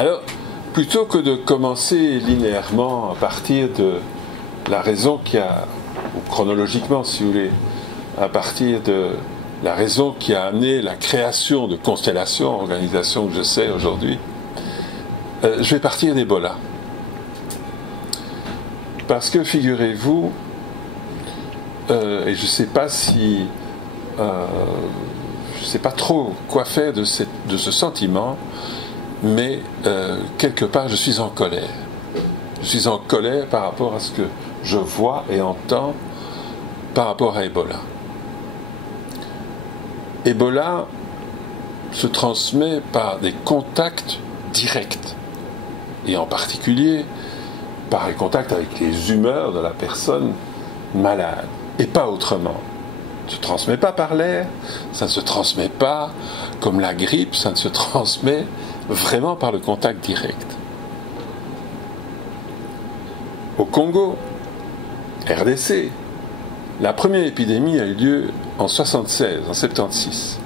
Alors, plutôt que de commencer linéairement à partir de la raison qui a, ou chronologiquement si vous voulez, à partir de la raison qui a amené la création de Constellation, organisation que je sais aujourd'hui, je vais partir d'Ebola. Parce que figurez-vous, et je ne sais pas si... je ne sais pas trop quoi faire de ce sentiment, mais quelque part je suis en colère. Je suis en colère par rapport à ce que je vois et entends par rapport à Ebola. Ebola se transmet par des contacts directs, et en particulier par les contacts avec les humeurs de la personne malade, et pas autrement. Ça ne se transmet pas par l'air, ça ne se transmet pas comme la grippe, ça ne se transmet vraiment par le contact direct. Au Congo, RDC, la première épidémie a eu lieu en 76, en 76.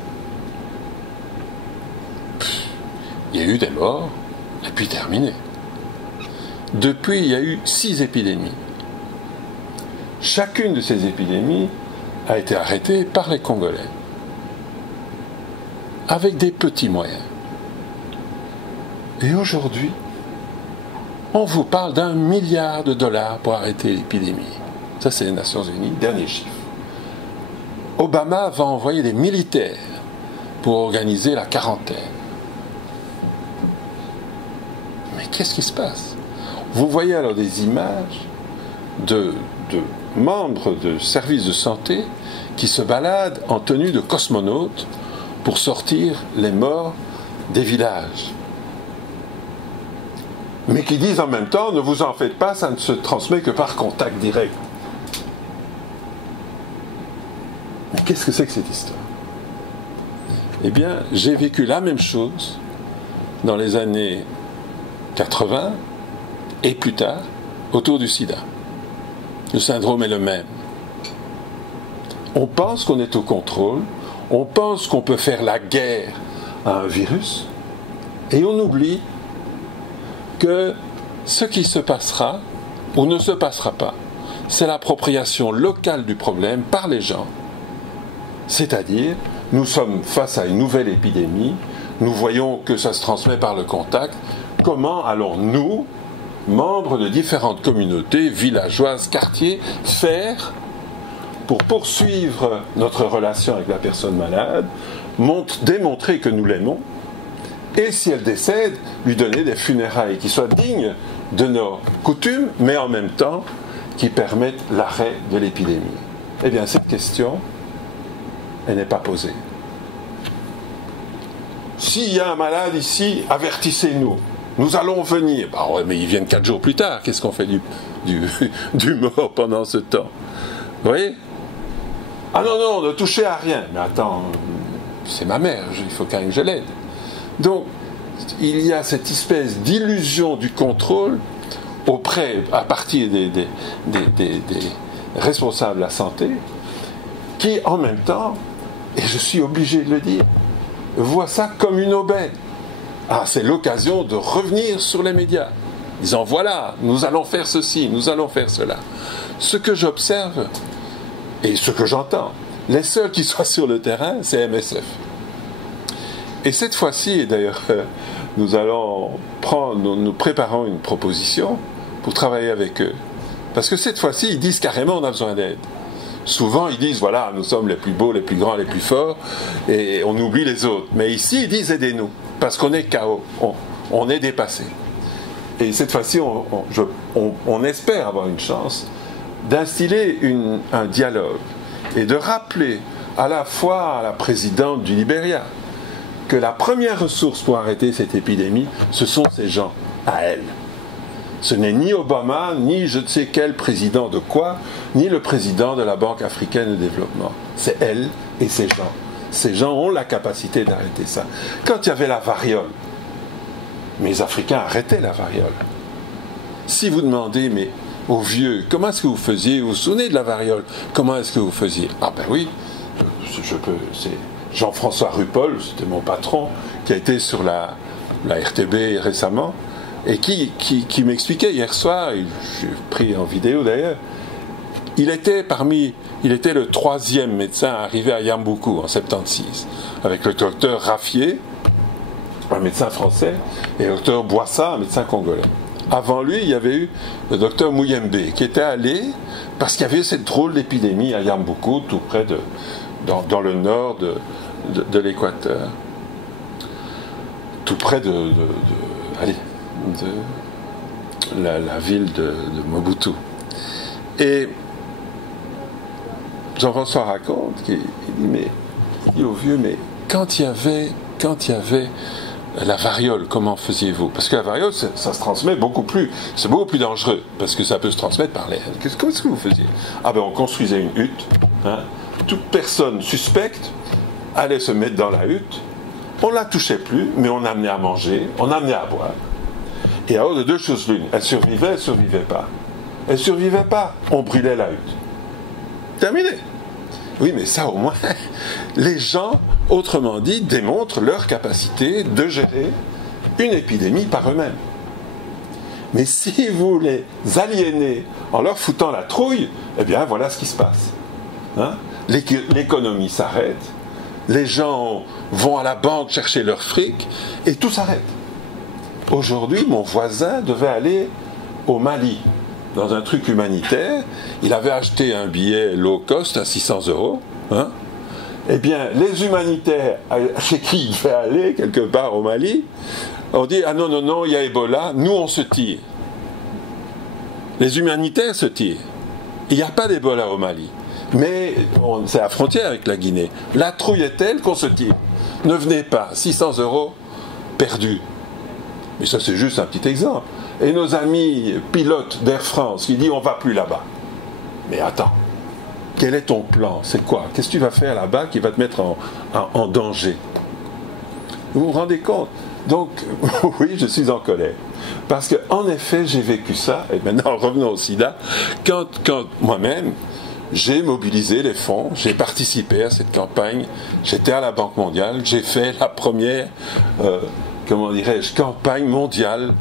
Il y a eu des morts, et puis terminé. Depuis, il y a eu 6 épidémies. Chacune de ces épidémies a été arrêtée par les Congolais, avec des petits moyens. Et aujourd'hui, on vous parle d'1 milliard de dollars pour arrêter l'épidémie. Ça, c'est les Nations Unies, dernier chiffre. Obama va envoyer des militaires pour organiser la quarantaine. Mais qu'est-ce qui se passe? Vous voyez alors des images de membres de services de santé qui se baladent en tenue de cosmonautes pour sortir les morts des villages. Mais qui disent en même temps, ne vous en faites pas, ça ne se transmet que par contact direct. Mais qu'est-ce que c'est que cette histoire? Eh bien, j'ai vécu la même chose dans les années 80 et plus tard, autour du sida. Le syndrome est le même. On pense qu'on est au contrôle, on pense qu'on peut faire la guerre à un virus, et on oublie que ce qui se passera ou ne se passera pas, c'est l'appropriation locale du problème par les gens. C'est-à-dire, nous sommes face à une nouvelle épidémie, nous voyons que ça se transmet par le contact. Comment allons-nous, membres de différentes communautés, villageoises, quartiers, faire pour poursuivre notre relation avec la personne malade, démontrer que nous l'aimons, et si elle décède, lui donner des funérailles qui soient dignes de nos coutumes, mais en même temps qui permettent l'arrêt de l'épidémie? Eh bien, cette question, elle n'est pas posée. S'il y a un malade ici, avertissez-nous. Nous allons venir. Bah ouais, mais ils viennent 4 jours plus tard. Qu'est-ce qu'on fait du mort pendant ce temps? Vous voyez? Ah non, ne touchez à rien. Mais attends, c'est ma mère, il faut quand même que je l'aide. Donc, il y a cette espèce d'illusion du contrôle à partir des responsables de la santé, qui en même temps, et je suis obligé de le dire, voient ça comme une aubaine. Ah, c'est l'occasion de revenir sur les médias, disant voilà, nous allons faire ceci, nous allons faire cela. Ce que j'observe et ce que j'entends, les seuls qui soient sur le terrain, c'est MSF. Et cette fois-ci, et d'ailleurs, nous préparons une proposition pour travailler avec eux. Parce que cette fois-ci, ils disent carrément on a besoin d'aide. Souvent, ils disent voilà, nous sommes les plus beaux, les plus grands, les plus forts, et on oublie les autres. Mais ici, ils disent aidez-nous, parce qu'on est KO, on est dépassé. Et cette fois-ci, on espère avoir une chance d'instiller un dialogue et de rappeler à la fois à la présidente du Libéria que la première ressource pour arrêter cette épidémie, ce sont ces gens, à elle. Ce n'est ni Obama, ni je ne sais quel président de quoi, ni le président de la Banque africaine de développement. C'est elle et ces gens. Ces gens ont la capacité d'arrêter ça. Quand il y avait la variole, mais les Africains arrêtaient la variole. Si vous demandez, mais aux vieux, comment est-ce que vous faisiez? Vous vous souvenez de la variole? Comment est-ce que vous faisiez? Ah ben oui, c'est Jean-François Rupol, c'était mon patron, qui a été sur la la RTB récemment, et qui m'expliquait hier soir, j'ai pris en vidéo d'ailleurs, il était le 3e médecin arrivé à Yambuku en 76, avec le docteur Raffier, un médecin français, et le docteur Boissa, un médecin congolais. Avant lui, il y avait eu le docteur Muyembe, qui était allé, parce qu'il y avait eu cette drôle d'épidémie à Yambuku, tout près dans le nord de l'équateur, tout près de la ville de Mobutu. Et Jean-François raconte qu'il dit au vieux, mais quand il y avait la variole, comment faisiez-vous? Parce que la variole, ça se transmet c'est beaucoup plus dangereux, parce que ça peut se transmettre par l'air. Qu'est-ce que vous faisiez? Ah ben on construisait une hutte, hein. Toute personne suspecte allait se mettre dans la hutte, on ne la touchait plus, mais on amenait à manger, on amenait à boire. Et alors de deux choses l'une, elle survivait pas. Elle survivait pas, on brûlait la hutte. Terminé. Oui, mais ça au moins, les gens, autrement dit, démontrent leur capacité de gérer une épidémie par eux-mêmes. Mais si vous les aliénez en leur foutant la trouille, eh bien voilà ce qui se passe. Hein? L'économie s'arrête, les gens vont à la banque chercher leur fric, et tout s'arrête. Aujourd'hui, mon voisin devait aller au Mali, dans un truc humanitaire. Il avait acheté un billet low cost à 600 €. Hein? Eh bien, les humanitaires chez qui il devait aller, quelque part au Mali, ont dit « Ah non, il y a Ebola, nous on se tire. » Les humanitaires se tirent. Il n'y a pas d'Ebola au Mali. Mais c'est à la frontière avec la Guinée. La trouille est telle qu'on se tire. Ne venez pas, 600 € perdus. Mais ça, c'est juste un petit exemple. Et nos amis pilotes d'Air France qui disent on ne va plus là-bas. Mais attends, quel est ton plan? C'est quoi? Qu'est-ce que tu vas faire là-bas qui va te mettre en danger? Vous vous rendez compte? Donc, oui, je suis en colère. Parce qu'en effet, j'ai vécu ça. Et maintenant, revenons au sida. Quand moi-même, j'ai mobilisé les fonds, j'ai participé à cette campagne, j'étais à la Banque mondiale, j'ai fait la première... campagne mondiale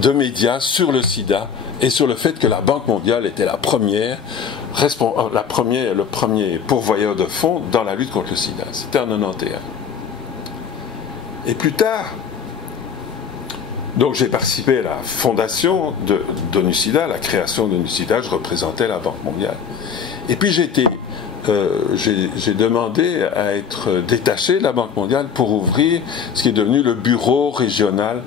de médias sur le sida et sur le fait que la Banque mondiale était le premier pourvoyeur de fonds dans la lutte contre le sida. C'était en 91. Et plus tard, donc j'ai participé à la fondation d'ONU-SIDA, la création d'ONU-SIDA, je représentais la Banque mondiale. Et puis j'ai demandé à être détaché de la Banque mondiale pour ouvrir ce qui est devenu le bureau régional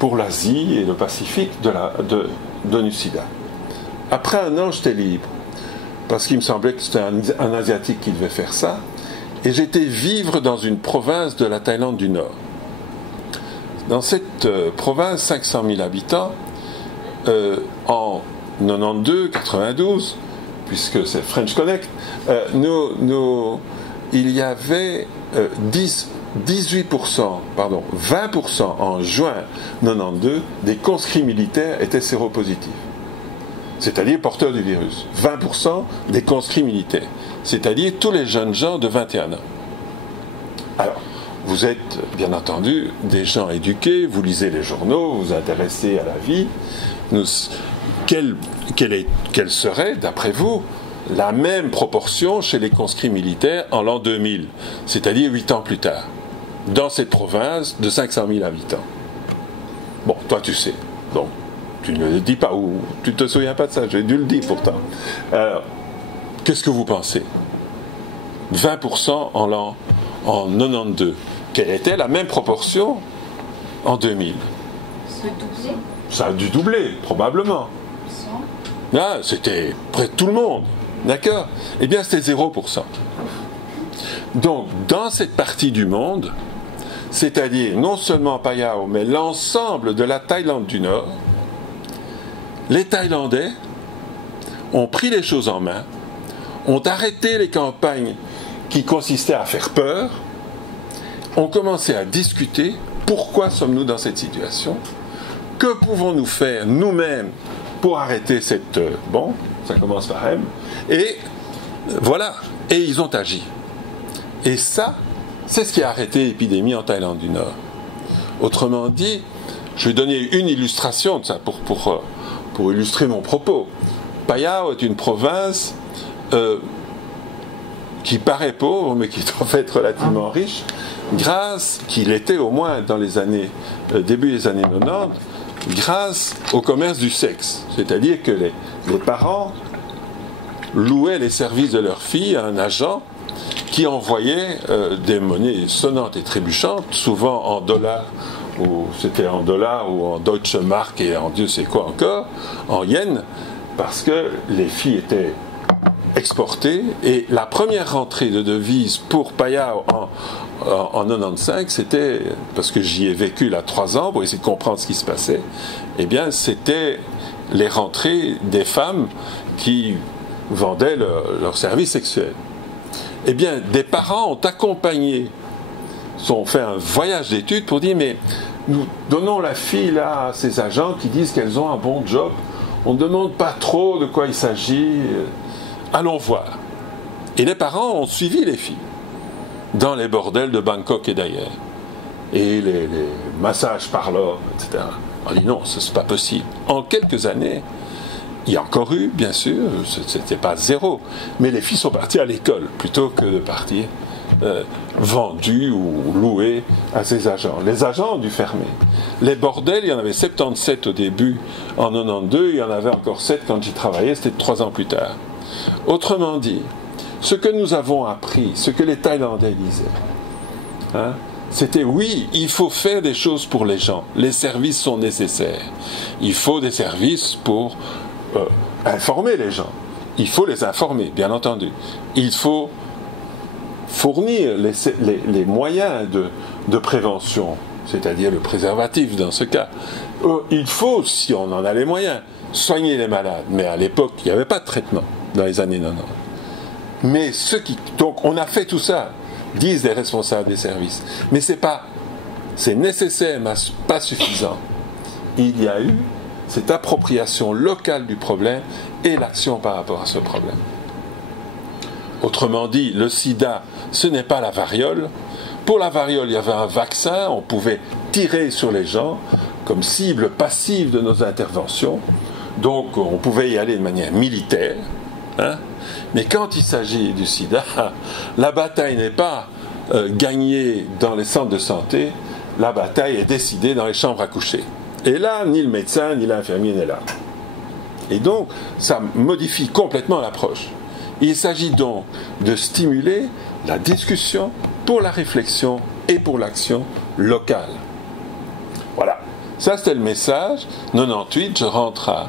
pour l'Asie et le Pacifique d'ONU-SIDA. Après un an, j'étais libre, parce qu'il me semblait que c'était un Asiatique qui devait faire ça, et j'étais vivre dans une province de la Thaïlande du Nord. Dans cette province, 500 000 habitants, en 92, puisque c'est French Connect, il y avait 20% en juin 92 des conscrits militaires étaient séropositifs, c'est-à-dire porteurs du virus. 20% des conscrits militaires, c'est-à-dire tous les jeunes gens de 21 ans. Alors, vous êtes bien entendu des gens éduqués, vous lisez les journaux, vous vous intéressez à la vie. Quelle serait, d'après vous, la même proportion chez les conscrits militaires en l'an 2000, c'est-à-dire 8 ans plus tard, dans cette province de 500 000 habitants? Bon, toi tu sais, donc tu ne le dis pas, ou tu ne te souviens pas de ça, j'ai dû le dire pourtant. Alors, qu'est-ce que vous pensez? 20% en 92. Quelle était la même proportion en 2000? Ça a dû doubler, probablement. Ah, c'était près de tout le monde. D'accord? Eh bien, c'était 0%. Donc, dans cette partie du monde, c'est-à-dire non seulement Payao, mais l'ensemble de la Thaïlande du Nord, les Thaïlandais ont pris les choses en main, ont arrêté les campagnes qui consistaient à faire peur, ont commencé à discuter pourquoi sommes-nous dans cette situation, que pouvons-nous faire nous-mêmes pour arrêter cette... Bon, ça commence par M. Et voilà, et ils ont agi. Et ça, c'est ce qui a arrêté l'épidémie en Thaïlande du Nord. Autrement dit, je vais donner une illustration de ça pour illustrer mon propos. Payao est une province qui paraît pauvre, mais qui est en fait relativement riche, grâce, qu'il était au moins dans les années, début des années 90, grâce au commerce du sexe. C'est-à-dire que les parents louaient les services de leur fille à un agent qui envoyait des monnaies sonnantes et trébuchantes, souvent en dollars, ou c'était en dollars ou en Deutsche Mark et en Dieu sait quoi encore, en yens, parce que les filles étaient exportées, et la première rentrée de devises pour Payao en 95, c'était, parce que j'y ai vécu là 3 ans pour essayer de comprendre ce qui se passait, eh bien c'était les rentrées des femmes qui vendaient leurs services sexuels. Eh bien, des parents ont accompagné, ont fait un voyage d'études pour dire, mais nous donnons la fille là à ces agents qui disent qu'elles ont un bon job, on ne demande pas trop de quoi il s'agit, allons voir. Et les parents ont suivi les filles dans les bordels de Bangkok et d'ailleurs, et les massages par l'homme, etc. On dit non, ce n'est pas possible. En quelques années, il y a encore eu, bien sûr, ce n'était pas zéro, mais les filles sont parties à l'école plutôt que de partir vendues ou louées à ces agents. Les agents ont dû fermer. Les bordels, il y en avait 77 au début, en 92, il y en avait encore 7 quand j'y travaillais, c'était 3 ans plus tard. Autrement dit, ce que nous avons appris, ce que les Thaïlandais disaient, c'était oui, il faut faire des choses pour les gens, les services sont nécessaires. Il faut des services pour informer les gens. Il faut les informer, bien entendu. Il faut fournir les moyens de prévention, c'est-à-dire le préservatif dans ce cas. Il faut, si on en a les moyens, soigner les malades. Mais à l'époque, il n'y avait pas de traitement dans les années 90. Mais donc on a fait tout ça, disent les responsables des services. Mais c'est nécessaire, mais pas suffisant. Il y a eu cette appropriation locale du problème et l'action par rapport à ce problème. Autrement dit, le sida, ce n'est pas la variole. Pour la variole, il y avait un vaccin, on pouvait tirer sur les gens comme cible passive de nos interventions. Donc on pouvait y aller de manière militaire. Mais quand il s'agit du sida, la bataille n'est pas gagnée dans les centres de santé, la bataille est décidée dans les chambres à coucher. Et là, ni le médecin, ni l'infirmier n'est là. Et donc, ça modifie complètement l'approche. Il s'agit donc de stimuler la discussion pour la réflexion et pour l'action locale. Voilà. Ça, c'était le message. 98, je rentre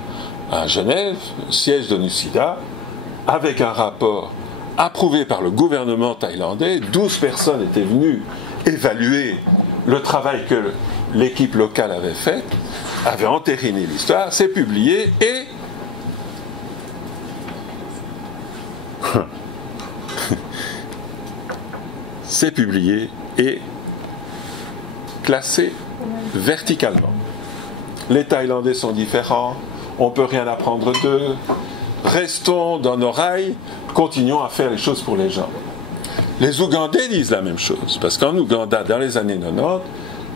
à Genève, siège de NUSIDA, avec un rapport approuvé par le gouvernement thaïlandais. 12 personnes étaient venues évaluer le travail que l'équipe locale avait fait, avait entériné l'histoire, c'est publié et c'est publié et classé verticalement. Les Thaïlandais sont différents, on ne peut rien apprendre d'eux, restons dans nos rails, continuons à faire les choses pour les gens. Les Ougandais disent la même chose, parce qu'en Ouganda, dans les années 90,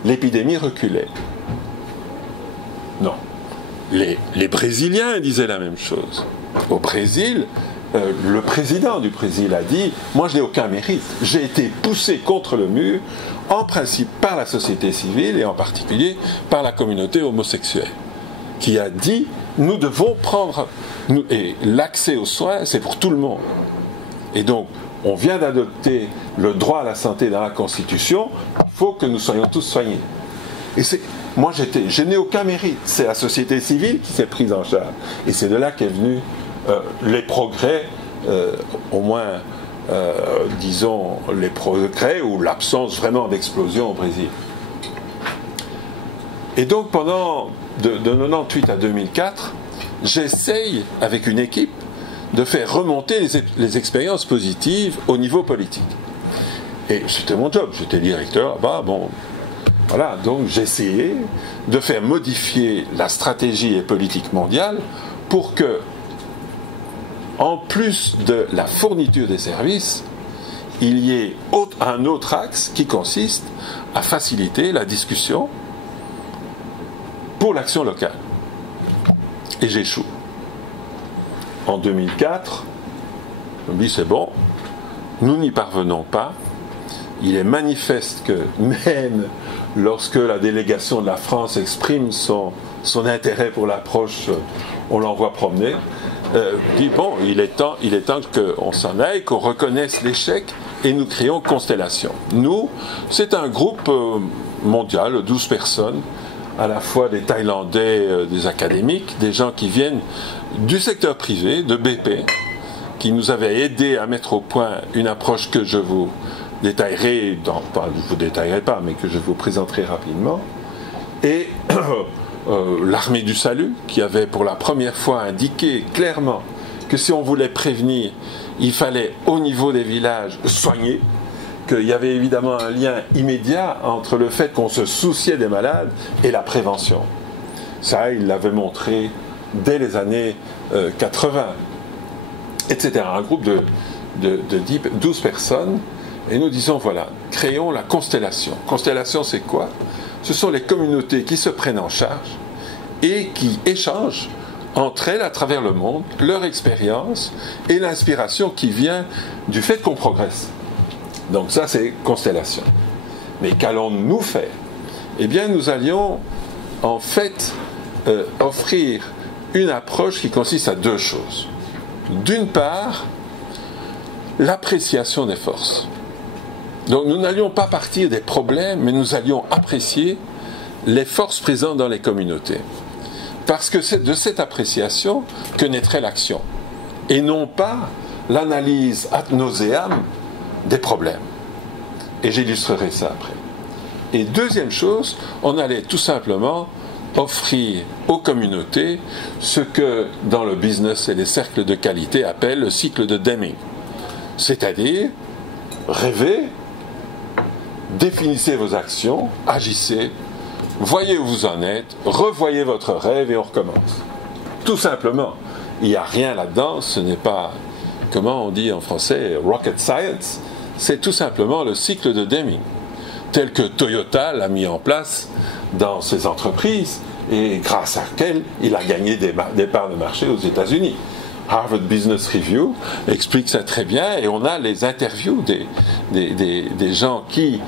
l'épidémie reculait. Non. Les Brésiliens disaient la même chose. Au Brésil, le président du Brésil a dit « Moi, je n'ai aucun mérite. J'ai été poussé contre le mur, en principe par la société civile et en particulier par la communauté homosexuelle, qui a dit « Nous devons prendre... » Et l'accès aux soins, c'est pour tout le monde. Et donc, on vient d'adopter le droit à la santé dans la Constitution, il faut que nous soyons tous soignés. Et moi, je n'ai aucun mérite. C'est la société civile qui s'est prise en charge. Et c'est de là qu'est venu les progrès, au moins, disons, les progrès ou l'absence vraiment d'explosion au Brésil. Et donc, pendant de 98 à 2004, j'essaye, avec une équipe, de faire remonter les expériences positives au niveau politique. Et c'était mon job, j'étais directeur, voilà, donc j'essayais de faire modifier la stratégie et politique mondiale pour que, en plus de la fourniture des services, il y ait un autre axe qui consiste à faciliter la discussion pour l'action locale. Et j'échoue. En 2004, je me dis c'est bon, nous n'y parvenons pas. Il est manifeste que même lorsque la délégation de la France exprime son intérêt pour l'approche, on l'envoie promener. Dit bon, il est temps qu'on s'en aille, qu'on reconnaisse l'échec et nous créons Constellation. Nous, c'est un groupe mondial, 12 personnes, à la fois des Thaïlandais, des académiques, des gens qui viennent du secteur privé, de BP, qui nous avaient aidés à mettre au point une approche que je vous détaillerai, je vous détaillerai pas, mais que je vous présenterai rapidement, et l'armée du salut, qui avait pour la première fois indiqué clairement que si on voulait prévenir, il fallait au niveau des villages soigner, qu'il y avait évidemment un lien immédiat entre le fait qu'on se souciait des malades et la prévention. Ça, il l'avait montré dès les années 80, etc. Un groupe de 12 personnes, et nous disons, voilà, créons la Constellation. Constellation, c'est quoi? Ce sont les communautés qui se prennent en charge et qui échangent entre elles à travers le monde leur expérience et l'inspiration qui vient du fait qu'on progresse. Donc ça, c'est Constellation. Mais qu'allons-nous faire? Eh bien, nous allions en fait offrir une approche qui consiste à deux choses. D'une part, l'appréciation des forces. Donc nous n'allions pas partir des problèmes, mais nous allions apprécier les forces présentes dans les communautés. Parce que c'est de cette appréciation que naîtrait l'action. Et non pas l'analyse ad nauseam des problèmes. Et j'illustrerai ça après. Et deuxième chose, on allait tout simplement offrir aux communautés ce que dans le business et les cercles de qualité appellent le cycle de Deming. C'est-à-dire, rêvez, définissez vos actions, agissez, voyez où vous en êtes, revoyez votre rêve et on recommence. Tout simplement. Il n'y a rien là-dedans, ce n'est pas, comment on dit en français, rocket science, c'est tout simplement le cycle de Deming, tel que Toyota l'a mis en place dans ses entreprises et grâce à laquelle il a gagné des parts de marché aux États-Unis. Harvard Business Review explique ça très bien et on a les interviews des gens qui,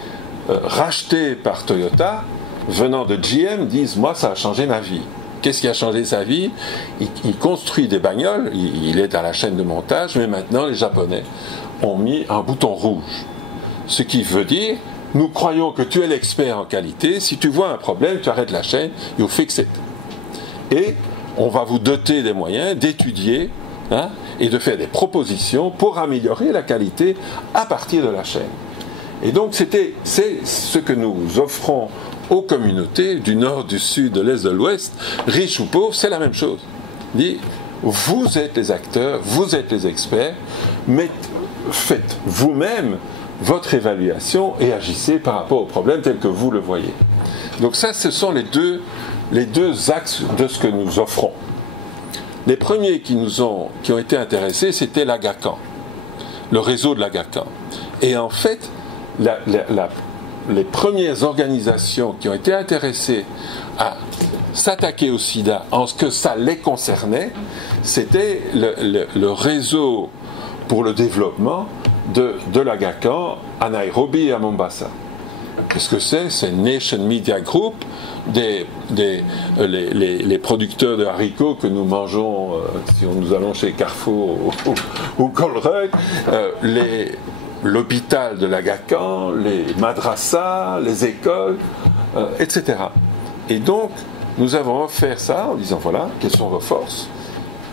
rachetés par Toyota, venant de GM, disent « Moi, ça a changé ma vie ». Qu'est-ce qui a changé sa vie? Il construit des bagnoles, il est à la chaîne de montage, mais maintenant les Japonais ont mis un bouton rouge. Ce qui veut dire, nous croyons que tu es l'expert en qualité, si tu vois un problème, tu arrêtes la chaîne, you fix it. Et on va vous doter des moyens d'étudier et de faire des propositions pour améliorer la qualité à partir de la chaîne. Et donc c'est ce que nous offrons aux communautés du nord, du sud, de l'est, de l'ouest, riches ou pauvres, c'est la même chose. Dit, vous êtes les acteurs, vous êtes les experts, mais faites vous-même votre évaluation et agissez par rapport au problème tel que vous le voyez. Donc ça, ce sont les deux axes de ce que nous offrons. Les premiers qui ont été intéressés, c'était l'Agacan, le réseau de l'Agacan. Et en fait, les premières organisations qui ont été intéressées à s'attaquer au sida en ce que ça les concernait, c'était le réseau pour le développement de l'Agacan à Nairobi et à Mombasa. Qu'est-ce que c'est? C'est Nation Media Group, les producteurs de haricots que nous mangeons si nous allons chez Carrefour ou Colruyt, l'hôpital de l'Agacan, les madrassas, les écoles, etc. Et donc, nous avons offert ça en disant, voilà, quelles sont vos forces,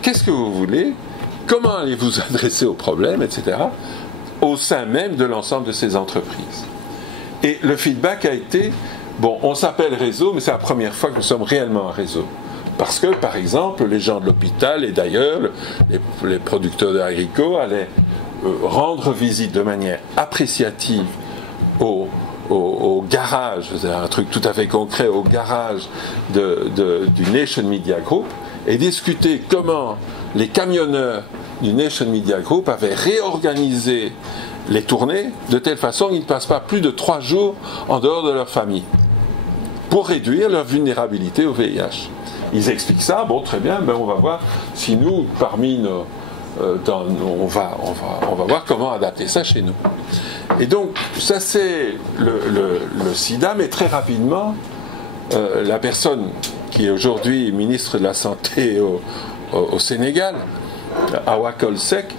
qu'est-ce que vous voulez, comment allez vous adresser aux problèmes, etc., au sein même de l'ensemble de ces entreprises. Et le feedback a été, bon, on s'appelle réseau, mais c'est la première fois que nous sommes réellement un réseau. Parce que, par exemple, les gens de l'hôpital et d'ailleurs, les producteurs de haricots allaient rendre visite de manière appréciative au garage, c'est un truc tout à fait concret, au garage du Nation Media Group et discuter comment les camionneurs du Nation Media Group avaient réorganisé les tournées de telle façon qu'ils ne passent pas plus de 3 jours en dehors de leur famille. pour réduire leur vulnérabilité au VIH. Ils expliquent ça, bon très bien, ben on va voir si nous, parmi nos... on va voir comment adapter ça chez nous. Et donc, ça c'est le sida, mais très rapidement, la personne qui est aujourd'hui ministre de la Santé au Sénégal, Awa Kolsek,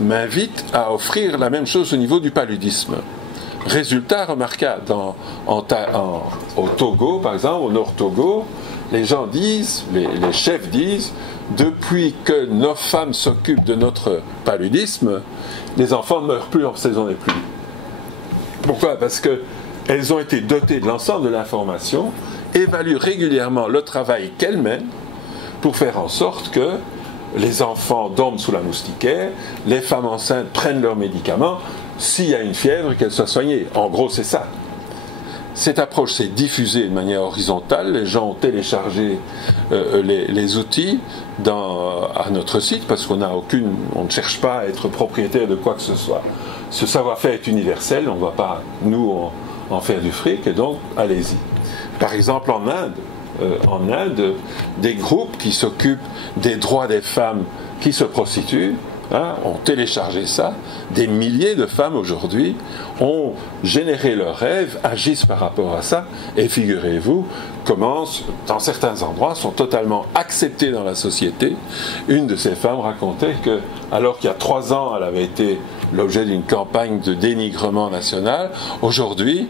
m'invite à offrir la même chose au niveau du paludisme. Résultat remarquable, au Togo, par exemple, au Nord Togo, les gens disent, les chefs disent, depuis que nos femmes s'occupent de notre paludisme, les enfants ne meurent plus en saison des pluies. Pourquoi? Parce qu'elles ont été dotées de l'ensemble de l'information, évaluent régulièrement le travail qu'elles mènent pour faire en sorte que les enfants dorment sous la moustiquaire, les femmes enceintes prennent leurs médicaments, s'il y a une fièvre, qu'elles soient soignées. En gros, c'est ça. Cette approche s'est diffusée de manière horizontale. Les gens ont téléchargé les outils à notre site parce on ne cherche pas à être propriétaire de quoi que ce soit. Ce savoir-faire est universel, on ne va pas, nous, en faire du fric, et donc, allez-y. Par exemple, en Inde, des groupes qui s'occupent des droits des femmes qui se prostituent, ont téléchargé ça. Des milliers de femmes aujourd'hui ont généré leurs rêves, agissent par rapport à ça, et figurez-vous, dans certains endroits, sont totalement acceptées dans la société. Une de ces femmes racontait que, alors qu'il y a 3 ans, elle avait été l'objet d'une campagne de dénigrement national, aujourd'hui,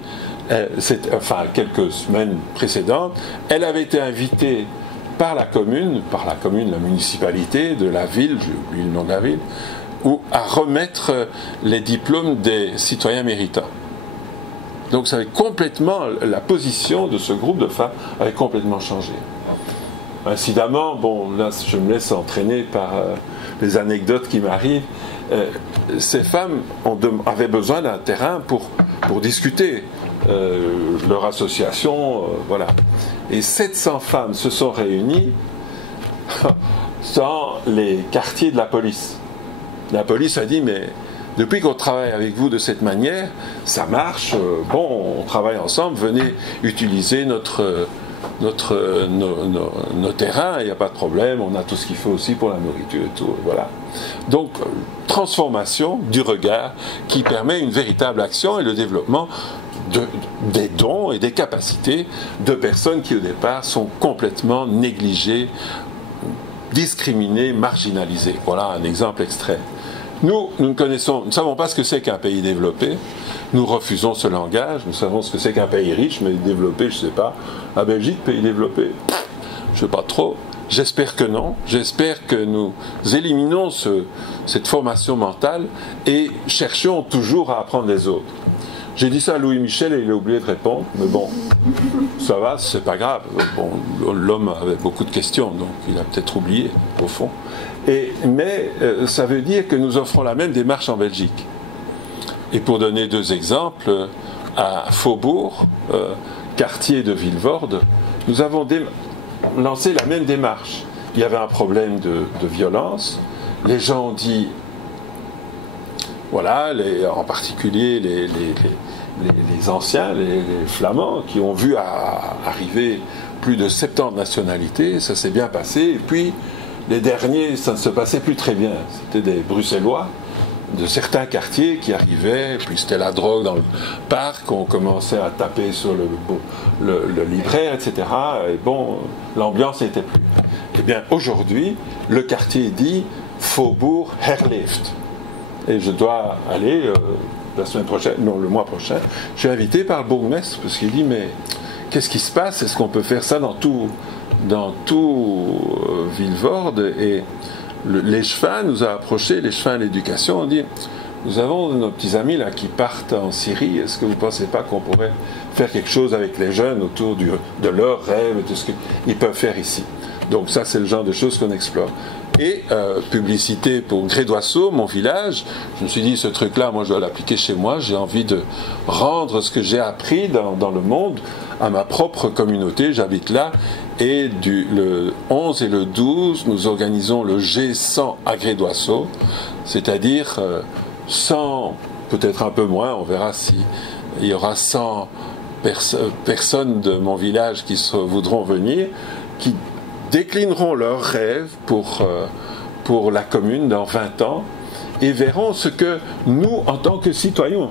quelques semaines précédentes, elle avait été invitée par la commune, la municipalité de la ville, j'ai oublié le nom de la ville, à remettre les diplômes des citoyens méritants. Donc ça avait complètement, la position de ce groupe de femmes avait complètement changé. Incidemment, bon, là je me laisse entraîner par les anecdotes qui m'arrivent, ces femmes avaient besoin d'un terrain pour discuter. Leur association, voilà. Et 700 femmes se sont réunies dans les quartiers de la police. La police a dit, mais depuis qu'on travaille avec vous de cette manière, ça marche, on travaille ensemble, venez utiliser nos terrains, il n'y a pas de problème, on a tout ce qu'il faut aussi pour la nourriture et tout, voilà. Donc, transformation du regard qui permet une véritable action et le développement des dons et des capacités de personnes qui au départ sont complètement négligées, discriminées, marginalisées. Voilà un exemple extrait. Nous ne savons pas ce que c'est qu'un pays développé. Nous refusons ce langage. Nous savons ce que c'est qu'un pays riche, mais développé, je ne sais pas. La Belgique, pays développé, je ne sais pas trop. J'espère que non. J'espère que nous éliminons cette formation mentale et cherchions toujours à apprendre les autres. J'ai dit ça à Louis Michel et il a oublié de répondre, mais bon, ça va, c'est pas grave. Bon, l'homme avait beaucoup de questions, donc il a peut-être oublié, au fond. Mais ça veut dire que nous offrons la même démarche en Belgique. Et pour donner 2 exemples, à Faubourg, quartier de Vilvoorde, nous avons lancé la même démarche. Il y avait un problème de violence. Les gens ont dit, voilà, en particulier les anciens, les Flamands, qui ont vu arriver plus de 70 nationalités, ça s'est bien passé. Et puis, les derniers, ça ne se passait plus très bien. C'était des Bruxellois de certains quartiers qui arrivaient, puis c'était la drogue dans le parc, on commençait à taper sur le libraire, etc. Et bon, l'ambiance n'était plus. Eh bien, aujourd'hui, le quartier dit Faubourg Herleeft. Et je dois aller la semaine prochaine, non, le mois prochain, je suis invité par le bourgmestre parce qu'il dit, mais qu'est-ce qui se passe? Est-ce qu'on peut faire ça dans tout Vilvoorde? Et les Chefins nous a approchés, les Chefins à l'éducation, ont dit, nous avons nos petits amis là qui partent en Syrie, est-ce que vous ne pensez pas qu'on pourrait faire quelque chose avec les jeunes autour de leurs rêves et de ce qu'ils peuvent faire ici? Donc ça, c'est le genre de choses qu'on explore. Et publicité pour Grédoisseau, mon village, je me suis dit, ce truc-là, moi je dois l'appliquer chez moi, j'ai envie de rendre ce que j'ai appris dans le monde à ma propre communauté, j'habite là, et le 11 et le 12, nous organisons le G100 à Grédoisseau, c'est-à-dire 100, peut-être un peu moins, on verra si il y aura 100 personnes de mon village qui voudront venir, qui déclineront leurs rêves pour la commune dans 20 ans et verront ce que nous, en tant que citoyens,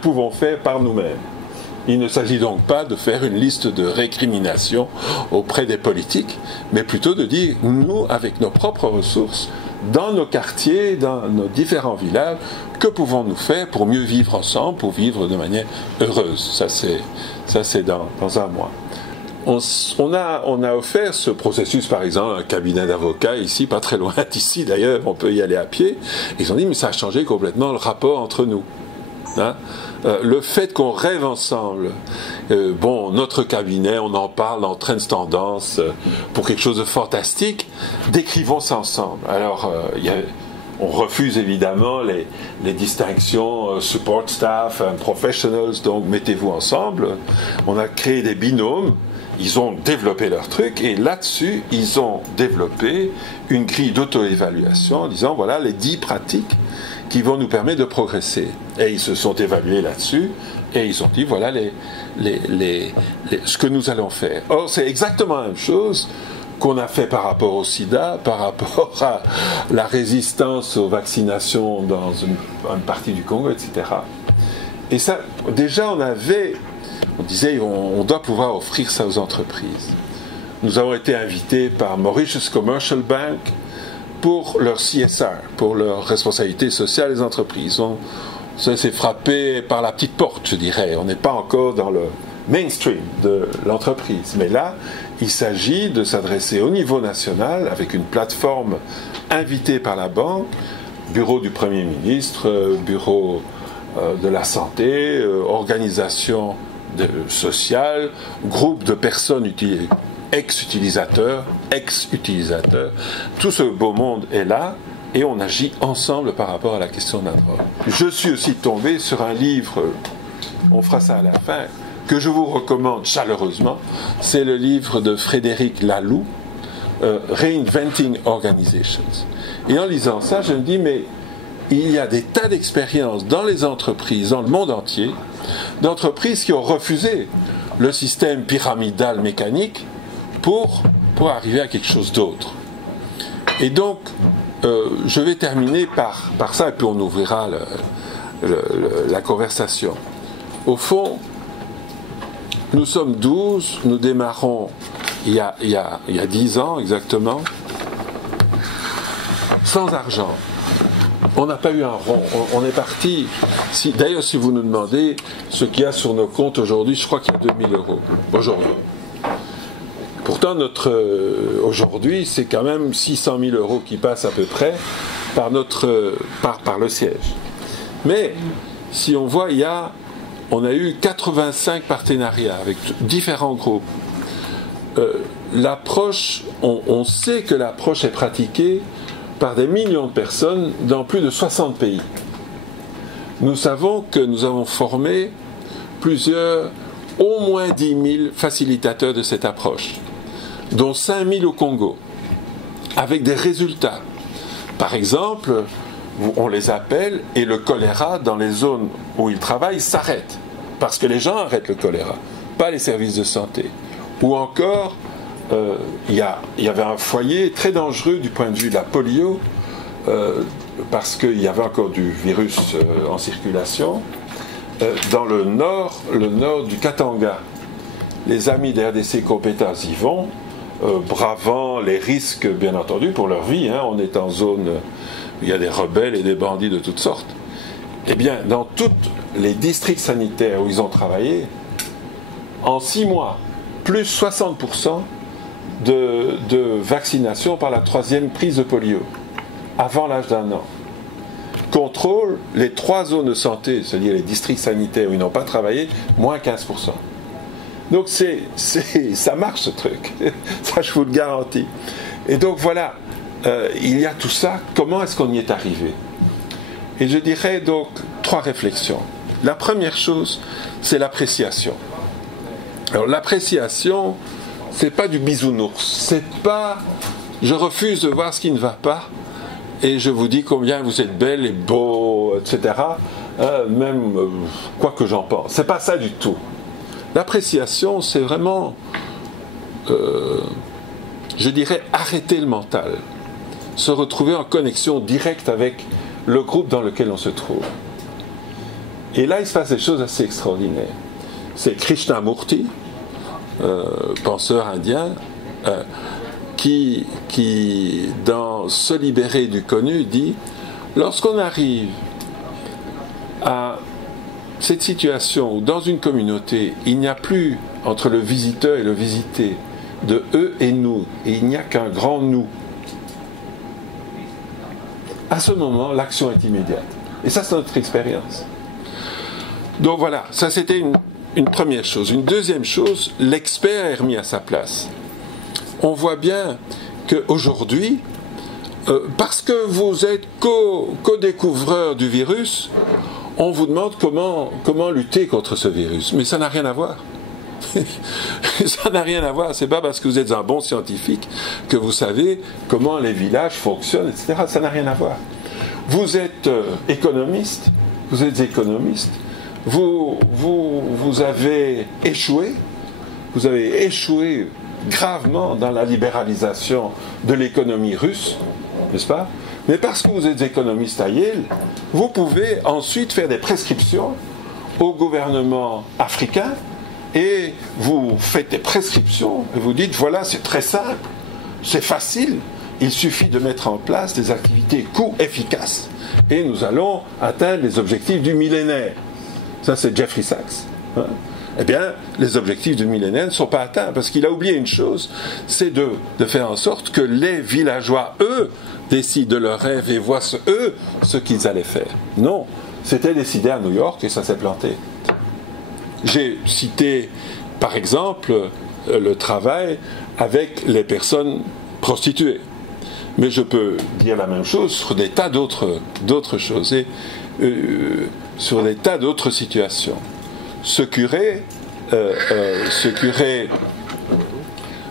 pouvons faire par nous-mêmes. Il ne s'agit donc pas de faire une liste de récriminations auprès des politiques, mais plutôt de dire, nous, avec nos propres ressources, dans nos quartiers, dans nos différents villages, que pouvons-nous faire pour mieux vivre ensemble, pour vivre de manière heureuse. Ça c'est dans un mois. On a offert ce processus, par exemple, à un cabinet d'avocats ici, pas très loin d'ici d'ailleurs, on peut y aller à pied. Ils ont dit, mais ça a changé complètement le rapport entre nous. Hein? Le fait qu'on rêve ensemble, notre cabinet, on en parle dans Trends Tendance pour quelque chose de fantastique, décrivons ça ensemble. Alors, on refuse évidemment les distinctions support staff, professionals, donc mettez-vous ensemble. On a créé des binômes, ils ont développé leur truc et là-dessus, ils ont développé une grille d'auto-évaluation en disant voilà les 10 pratiques qui vont nous permettre de progresser. Et ils se sont évalués là-dessus, et ils ont dit, voilà ce que nous allons faire. Or, c'est exactement la même chose qu'on a fait par rapport au sida, par rapport à la résistance aux vaccinations dans une partie du Congo, etc. Et ça, déjà, on disait, on doit pouvoir offrir ça aux entreprises. Nous avons été invités par Mauritius Commercial Bank, pour leur CSR, pour leur responsabilité sociale des entreprises. Ça s'est frappé par la petite porte, je dirais. On n'est pas encore dans le mainstream de l'entreprise. Mais là, il s'agit de s'adresser au niveau national avec une plateforme invitée par la banque, bureau du Premier ministre, bureau de la santé, organisation sociale, groupe de personnes ex-utilisateurs, tout ce beau monde est là et on agit ensemble par rapport à la question de la drogue. Je suis aussi tombé sur un livre, on fera ça à la fin, que je vous recommande chaleureusement, c'est le livre de Frédéric Laloux, Reinventing Organizations. Et en lisant ça, je me dis, mais il y a des tas d'expériences dans les entreprises, dans le monde entier, d'entreprises qui ont refusé le système pyramidal mécanique pour arriver à quelque chose d'autre. Et donc, je vais terminer par ça, et puis on ouvrira la conversation. Au fond, nous sommes 12, nous démarrons il y a 10 ans exactement, sans argent. On n'a pas eu un rond, on est parti. D'ailleurs, si vous nous demandez ce qu'il y a sur nos comptes aujourd'hui, je crois qu'il y a 2000 euros aujourd'hui. Pourtant, aujourd'hui, c'est quand même 600 000 euros qui passent à peu près par le siège. Mais, si on voit, on a eu 85 partenariats avec différents groupes. L'approche, on sait que l'approche est pratiquée par des millions de personnes dans plus de 60 pays. Nous savons que nous avons formé au moins 10 000 facilitateurs de cette approche, dont 5 000 au Congo, avec des résultats. Par exemple, on les appelle et le choléra dans les zones où ils travaillent s'arrête, parce que les gens arrêtent le choléra, pas les services de santé. Ou encore, il y avait un foyer très dangereux du point de vue de la polio, parce qu'il y avait encore du virus en circulation, dans le nord du Katanga. Les amis d'RDC Compétences y vont, bravant les risques, bien entendu, pour leur vie. On est en zone où il y a des rebelles et des bandits de toutes sortes. Eh bien, dans tous les districts sanitaires où ils ont travaillé, en 6 mois, plus 60% de vaccination par la 3e prise de polio, avant l'âge d'1 an. Contrôle les 3 zones de santé, c'est-à-dire les districts sanitaires où ils n'ont pas travaillé, moins 15%. Donc ça marche ce truc, ça je vous le garantis. Et donc voilà, il y a tout ça, comment est-ce qu'on y est arrivé? Et je dirais donc 3 réflexions. La première chose, c'est l'appréciation. Alors l'appréciation, c'est pas du bisounours, c'est pas je refuse de voir ce qui ne va pas et je vous dis combien vous êtes belle et beau, etc. même quoi que j'en pense. C'est pas ça du tout. L'appréciation, c'est vraiment, je dirais, arrêter le mental, se retrouver en connexion directe avec le groupe dans lequel on se trouve. Et là, il se passe des choses assez extraordinaires. C'est Krishnamurti, penseur indien, qui, dans Se libérer du connu, dit « Lorsqu'on arrive à cette situation où, dans une communauté, il n'y a plus, entre le visiteur et le visité, de eux et nous, et il n'y a qu'un grand nous, à ce moment, l'action est immédiate. » Et ça, c'est notre expérience. Donc voilà, ça c'était une première chose. Une deuxième chose, l'expert est remis à sa place. On voit bien qu'aujourd'hui, parce que vous êtes co-découvreur du virus, on vous demande comment lutter contre ce virus. Mais ça n'a rien à voir. Ça n'a rien à voir. C'est pas parce que vous êtes un bon scientifique que vous savez comment les villages fonctionnent, etc. Ça n'a rien à voir. Vous êtes économiste, vous avez échoué, gravement dans la libéralisation de l'économie russe, n'est-ce pas? Mais parce que vous êtes économiste à Yale, vous pouvez ensuite faire des prescriptions au gouvernement africain et vous faites des prescriptions et vous dites voilà, c'est très simple, c'est facile, il suffit de mettre en place des activités coûts efficaces et nous allons atteindre les objectifs du millénaire. Ça, c'est Jeffrey Sachs. Hein? Eh bien, les objectifs du millénaire ne sont pas atteints parce qu'il a oublié une chose, c'est de faire en sorte que les villageois, eux, décident de leurs rêves et voient eux ce qu'ils allaient faire. Non, c'était décidé à New York et ça s'est planté. J'ai cité, par exemple, le travail avec les personnes prostituées. Mais je peux dire la même chose sur des tas d'autres choses et sur des tas d'autres situations. Ce curé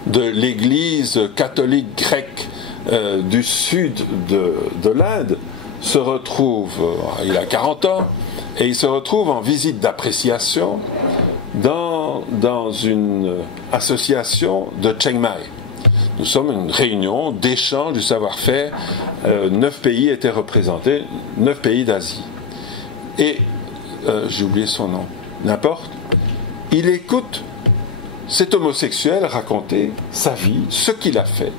de l'église catholique grecque du sud de l'Inde se retrouve, il a 40 ans, et il se retrouve en visite d'appréciation dans une association de Chiang Mai. Nous sommes une réunion d'échange du savoir-faire. 9 pays étaient représentés, 9 pays d'Asie. Et, j'ai oublié son nom, n'importe, il écoute cet homosexuel raconter sa vie, ce qu'il a fait,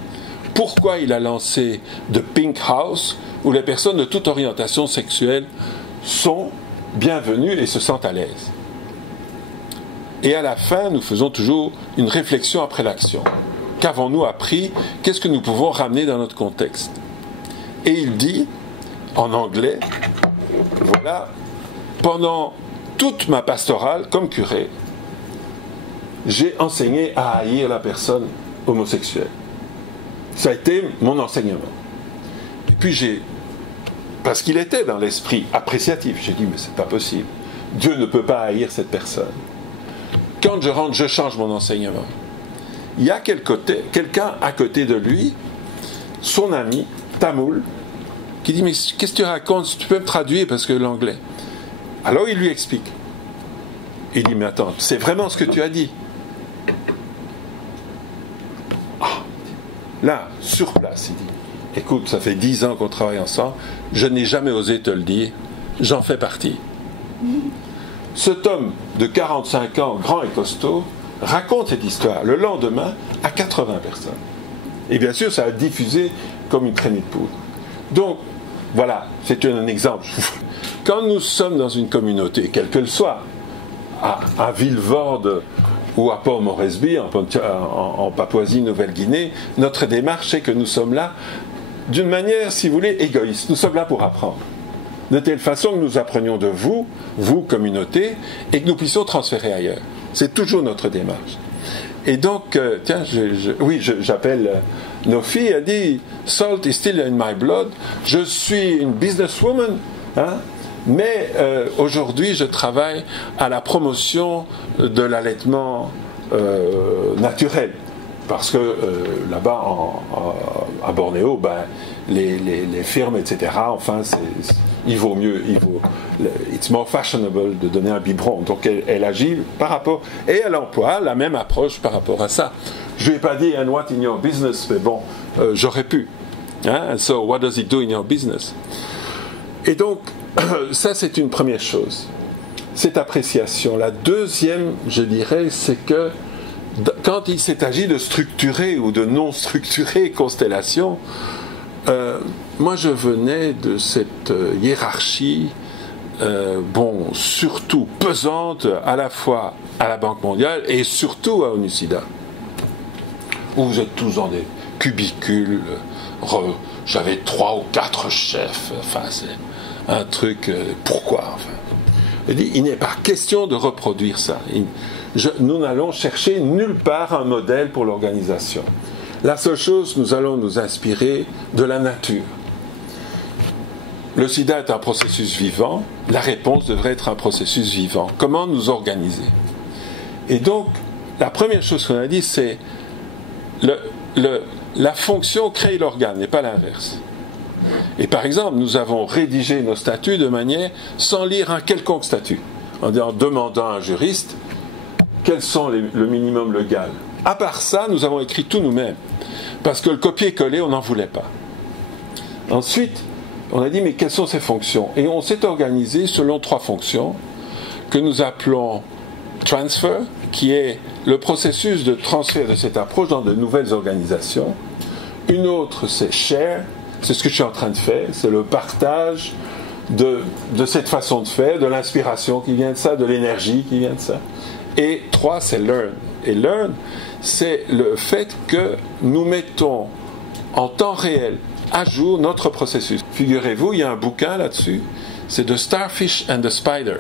pourquoi il a lancé The Pink House, où les personnes de toute orientation sexuelle sont bienvenues et se sentent à l'aise. Et à la fin, nous faisons toujours une réflexion après l'action. Qu'avons-nous appris? Qu'est-ce que nous pouvons ramener dans notre contexte? Et il dit, en anglais, voilà, pendant toute ma pastorale comme curé, j'ai enseigné à haïr la personne homosexuelle. Ça a été mon enseignement. Et puis parce qu'il était dans l'esprit appréciatif, j'ai dit, mais c'est pas possible. Dieu ne peut pas haïr cette personne. Quand je rentre, je change mon enseignement. Il y a quelqu'un à côté de lui, son ami, tamoul, qui dit, mais qu'est-ce que tu racontes? Tu peux me traduire parce que l'anglais. Alors il lui explique. Il dit, mais attends, c'est vraiment ce que tu as dit. Ah, là, sur place, il dit, écoute, ça fait 10 ans qu'on travaille ensemble, je n'ai jamais osé te le dire, j'en fais partie. Cet homme de 45 ans, grand et costaud, raconte cette histoire le lendemain à 80 personnes. Et bien sûr, ça a diffusé comme une traînée de poudre. Donc, voilà, c'est un exemple. Quand nous sommes dans une communauté, quelle qu'elle soit, à Vilvoorde ou à Port Moresby, en Papouasie-Nouvelle-Guinée, notre démarche, c'est que nous sommes là d'une manière, si vous voulez, égoïste. Nous sommes là pour apprendre. De telle façon que nous apprenions de vous, communauté, et que nous puissions transférer ailleurs. C'est toujours notre démarche. Et donc, tiens, j'appelle Nofi, elle dit « Salt is still in my blood ». Je suis une businesswoman, hein, mais aujourd'hui, je travaille à la promotion de l'allaitement naturel. parce que là-bas, à Bornéo, les firmes, etc., enfin, il vaut mieux, it's more fashionable de donner un biberon. Donc elle agit par rapport, et elle emploie la même approche par rapport à ça. Je ne lui ai pas dit, and what in your business, mais bon, j'aurais pu. Hein? So what does it do in your business? Et donc, ça c'est une première chose, cette appréciation. La deuxième, je dirais, c'est que quand il s'est agi de structurer ou de non structurer Constellation, moi je venais de cette hiérarchie, surtout pesante, à la fois à la Banque mondiale et surtout à ONU-SIDA, où vous êtes tous dans des cubicules, j'avais 3 ou 4 chefs, enfin c'est un truc, pourquoi enfin. Il n'est pas question de reproduire ça. Nous n'allons chercher nulle part un modèle pour l'organisation. La seule chose, nous allons nous inspirer de la nature. Le sida est un processus vivant, la réponse devrait être un processus vivant. Comment nous organiser? Et donc, la première chose qu'on a dit, c'est la fonction crée l'organe, et pas l'inverse. Et par exemple, nous avons rédigé nos statuts de manière sans lire un quelconque statut, en demandant à un juriste quels sont le minimum légal. À part ça, nous avons écrit tout nous-mêmes, parce que le copier-coller, on n'en voulait pas. Ensuite, on a dit, mais quelles sont ces fonctions? Et on s'est organisé selon 3 fonctions, que nous appelons transfer, qui est le processus de transfert de cette approche dans de nouvelles organisations. Une autre, c'est share, c'est ce que je suis en train de faire, c'est le partage de cette façon de faire, de l'inspiration qui vient de ça, de l'énergie qui vient de ça. Et 3, c'est learn. Et learn, c'est le fait que nous mettons en temps réel à jour notre processus. Figurez-vous, il y a un bouquin là-dessus, c'est The Starfish and the Spider.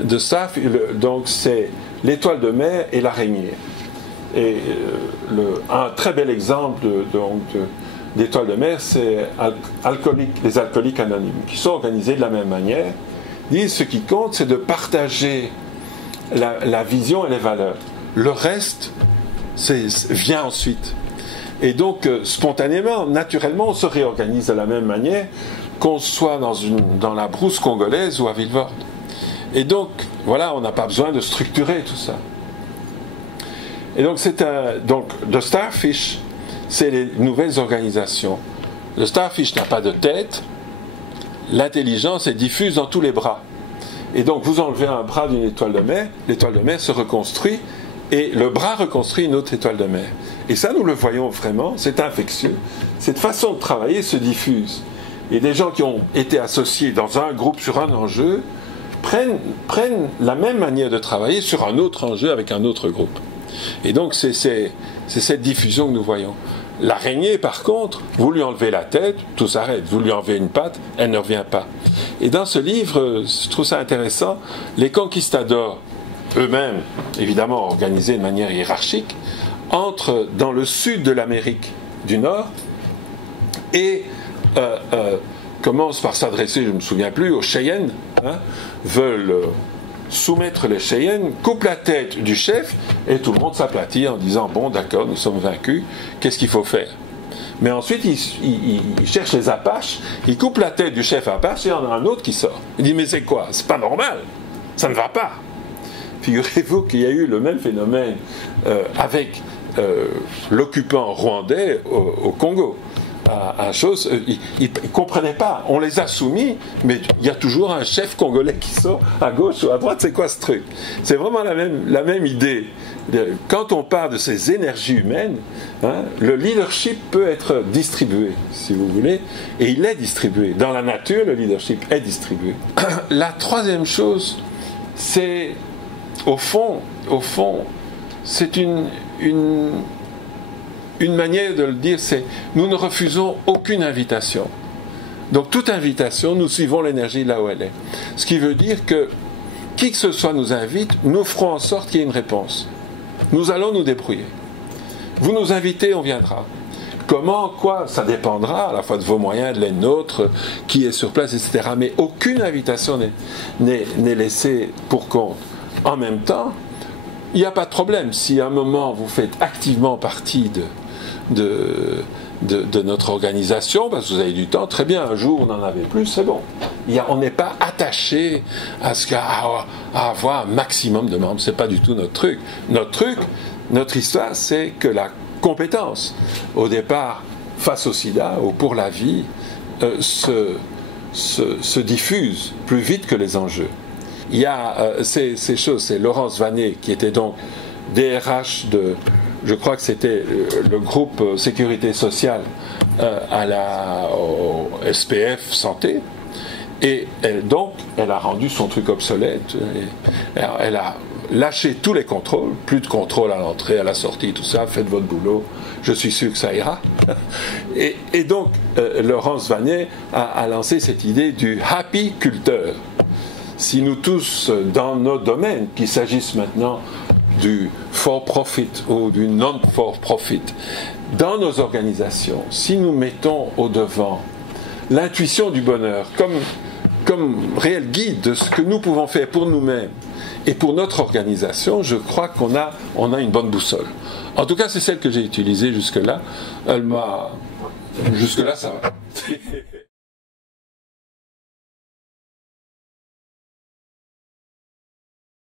Donc c'est l'étoile de mer et l'araignée. Et un très bel exemple d'étoile de mer, c'est les alcooliques anonymes, qui sont organisés de la même manière. Ils disent ce qui compte, c'est de partager la vision et les valeurs. Le reste vient ensuite. Et donc, spontanément, naturellement, on se réorganise de la même manière qu'on soit dans la brousse congolaise ou à Villevorde. Et donc, voilà, on n'a pas besoin de structurer tout ça. Et donc, The Starfish, c'est les nouvelles organisations. Le Starfish n'a pas de tête, l'intelligence est diffuse dans tous les bras. Et donc, vous enlevez un bras d'une étoile de mer, l'étoile de mer se reconstruit, et le bras reconstruit une autre étoile de mer. Et ça, nous le voyons vraiment, c'est infectieux. Cette façon de travailler se diffuse. Et des gens qui ont été associés dans un groupe sur un enjeu prennent la même manière de travailler sur un autre enjeu avec un autre groupe. Et donc, c'est cette diffusion que nous voyons. L'araignée, par contre, vous lui enlevez la tête, tout s'arrête. Vous lui enlevez une patte, elle ne revient pas. Et dans ce livre, je trouve ça intéressant, les conquistadors, eux-mêmes, évidemment organisés de manière hiérarchique, entrent dans le sud de l'Amérique du Nord et commencent par s'adresser, je ne me souviens plus, aux Cheyennes, veulent soumettre les Cheyennes, coupent la tête du chef et tout le monde s'aplatit en disant « Bon, d'accord, nous sommes vaincus, qu'est-ce qu'il faut faire ?» Mais ensuite, ils cherchent les Apaches, ils coupent la tête du chef Apache et il y en a un autre qui sort. Il dit « Mais c'est quoi? C'est pas normal, ça ne va pas !» Figurez-vous qu'il y a eu le même phénomène avec l'occupant rwandais au Congo. Ils ne comprenaient pas. On les a soumis, mais il y a toujours un chef congolais qui sort à gauche ou à droite. C'est quoi ce truc? C'est vraiment la même idée. Quand on parle de ces énergies humaines, le leadership peut être distribué, si vous voulez, et il est distribué. Dans la nature, le leadership est distribué. La troisième chose, c'est, au fond, c'est une manière de le dire, c'est nous ne refusons aucune invitation. Donc toute invitation, nous suivons l'énergie là où elle est. Ce qui veut dire que qui que ce soit nous invite, nous ferons en sorte qu'il y ait une réponse. Nous allons nous débrouiller. Vous nous invitez, on viendra. Comment, quoi, ça dépendra à la fois de vos moyens, de les nôtres, qui est sur place, etc. Mais aucune invitation n'est laissée pour compte. En même temps, il n'y a pas de problème. Si à un moment vous faites activement partie de notre organisation, parce que vous avez du temps, très bien, un jour on n'en avait plus, c'est bon. On n'est pas attaché à avoir un maximum de membres, c'est pas du tout notre truc. Notre histoire, c'est que la compétence, au départ, face au sida ou pour la vie, se diffuse plus vite que les enjeux. Il y a ces choses, c'est Laurence Vanney qui était donc DRH je crois que c'était le groupe Sécurité Sociale au SPF Santé, et elle a rendu son truc obsolète, elle a lâché tous les contrôles, plus de contrôle à l'entrée, à la sortie, tout ça, faites votre boulot, je suis sûr que ça ira. Et donc, Laurence Vanney a lancé cette idée du happy culteur. Si nous tous, dans nos domaines, qu'il s'agisse maintenant du for-profit ou du non-for-profit, dans nos organisations, si nous mettons au devant l'intuition du bonheur comme réel guide de ce que nous pouvons faire pour nous-mêmes et pour notre organisation, je crois qu'on a une bonne boussole. En tout cas, c'est celle que j'ai utilisée jusque-là. Jusque-là, ça va.